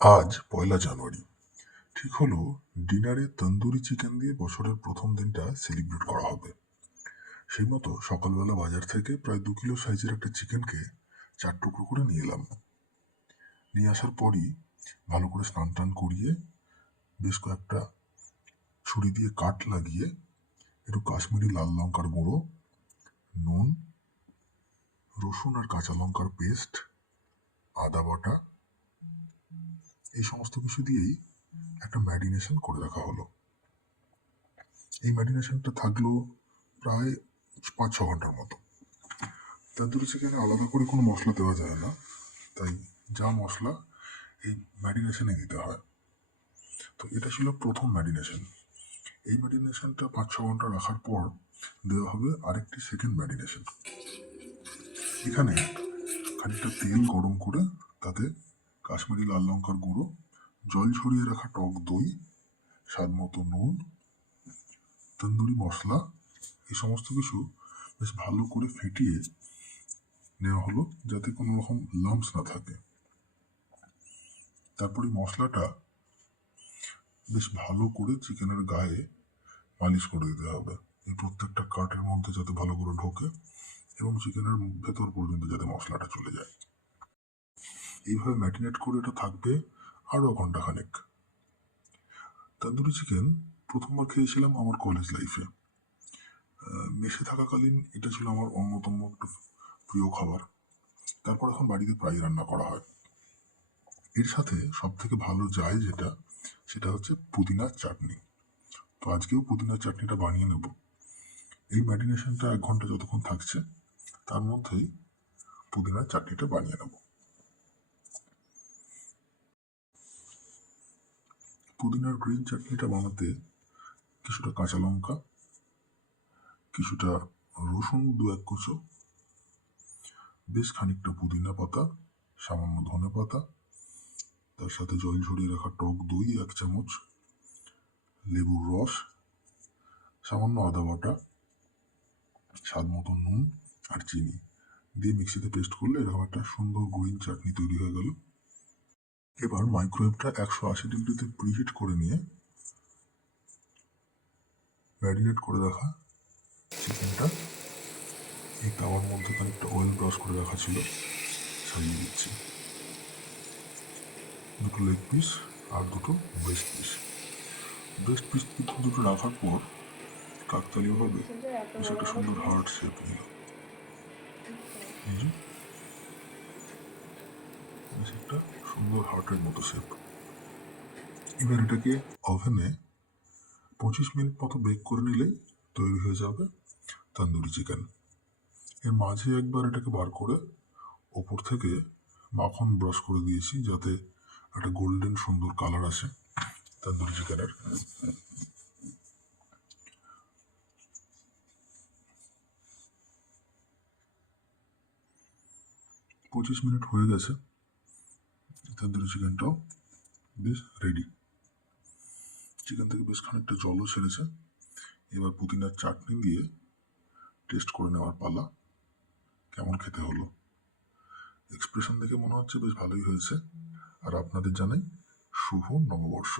আজ ১লা জানুয়ারি। ঠিক হলো ডিনারে তন্দুরি চিকেন দিয়ে বছরের প্রথম দিনটা সেলিব্রেট করা হবে। সেই মতো সকালবেলা বাজার থেকে প্রায় ২ কিলো সাইজের একটা চিকেনকে ৪ টুকরো করে নিয়ে এলাম। নিয়ে আসার পরই ভালো করে স্নান টান করিয়ে বেশ কয়েকটা ছুরি দিয়ে কাট লাগিয়ে একটু কাশ্মীরি লাল লঙ্কার গুঁড়ো, নুন, রসুন আর কাঁচা লঙ্কার পেস্ট, আদা বাটা, এই সমস্ত কিছু দিয়েই একটা ম্যারিনেশন করে রাখা হলো। এই ম্যারিনেশনটা থাকলো প্রায় ৫-৬ ঘন্টার মতো। তন্দুরি চিকেনে আলাদা করে কোনো মশলা দেওয়া যায় না, তাই যা মশলা এই ম্যারিনেশনে দিতে হয়। তো এটা ছিল প্রথম ম্যারিনেশন। এই ম্যারিনেশনটা ৫-৬ ঘন্টা রাখার পর দেওয়া হবে আরেকটি সেকেন্ড ম্যারিনেশন। এখানে খানিকটা তেল গরম করে তাতে কাশ্মীরি লাল লঙ্কার গুঁড়ো, জল ছড়িয়ে রাখা টক দই, স্বাদ মতো নুন, তন্দুরি মশলা, এই সমস্ত কিছু বেশ ভালো করে ফেটিয়ে নেওয়া হলো যাতে কোনো রকম লাম্পস না থাকে। তারপরে মশলাটা বেশ ভালো করে চিকেনের গায়ে মালিশ করে দিতে হবে। এই প্রত্যেকটা কাটের মধ্যে যাতে ভালো করে ঢোকে এবং চিকেনের ভেতর পর্যন্ত যাতে মশলাটা চলে যায়। এইভাবে ম্যারিনেট করে এটা থাকবে আরও ঘন্টাখানেক। তন্দুরি চিকেন প্রথমবার খেয়েছিলাম আমার কলেজ লাইফে। মেসে থাকাকালীন এটা ছিল আমার অন্যতম একটা প্রিয় খাবার। তারপর এখন বাড়িতে প্রায় রান্না করা হয়। এর সাথে সব থেকে ভালো যায় যেটা, সেটা হচ্ছে পুদিনার চাটনি। তো আজকেও পুদিনার চাটনিটা বানিয়ে নেব। এই ম্যারিনেশনটা ১ ঘন্টা যতক্ষণ থাকছে তার মধ্যেই পুদিনার চাটনিটা বানিয়ে নেব। পুদিনার গ্রিন চাটনিটা বানাতে কিছুটা কাঁচা লঙ্কা, কিছুটা রসুন ২-১ কুচো, বেশ খানিকটা পুদিনা পাতা, সামান্য ধনে পাতা, তার সাথে জল ঝরিয়ে রাখা টক দই ১ চামচ, লেবুর রস, সামান্য আদা বাটা, স্বাদ মতো নুন আর চিনি দিয়ে মিক্সিতে পেস্ট করলে এরকম একটা সুন্দর গ্রিন চাটনি তৈরি হয়ে গেল। এবার মাইক্রোওয়েভটা ১৮০ ডিগ্রিতে প্রিহিট করে নিয়ে ম্যারিনেট করে রাখা চিকেনটা এই তাওয়ার মধ্যে খানিকটা অয়েল ব্রাশ করে রাখা ছিল ছাড়িয়ে দিচ্ছি। ২টো লেগ পিস আর 2টো ব্রেস্ট পিস। ব্রেস্ট পিস দুটো রাখার পর কাকতালীয়ভাবে বেশ একটা সুন্দর হার্ট শেপ নিল। এই যে বেশ একটা সুন্দর হার্টের মতো শেপ। এবার এটাকে ওভেনে ২৫ মিনিট মতো বেক করে নিলেই তৈরি হয়ে যাবে তন্দুরি চিকেন। এর মাঝে একবার এটাকে বার করে ওপর থেকে মাখন ব্রাশ করে দিয়েছি যাতে একটা গোল্ডেন সুন্দর কালার আসে তন্দুরি চিকেনের। ২৫ মিনিট হয়ে গেছে, তন্দুরি চিকেনটাও বেশ রেডি। চিকেন থেকে বেশ খানিকটা জলও ছেড়েছে। এবার পুদিনার চাটনি দিয়ে টেস্ট করে নেওয়ার পালা। কেমন খেতে হলো? এক্সপ্রেশন দেখে মনে হচ্ছে বেশ ভালোই হয়েছে। আর আপনাদের জানাই শুভ নববর্ষ।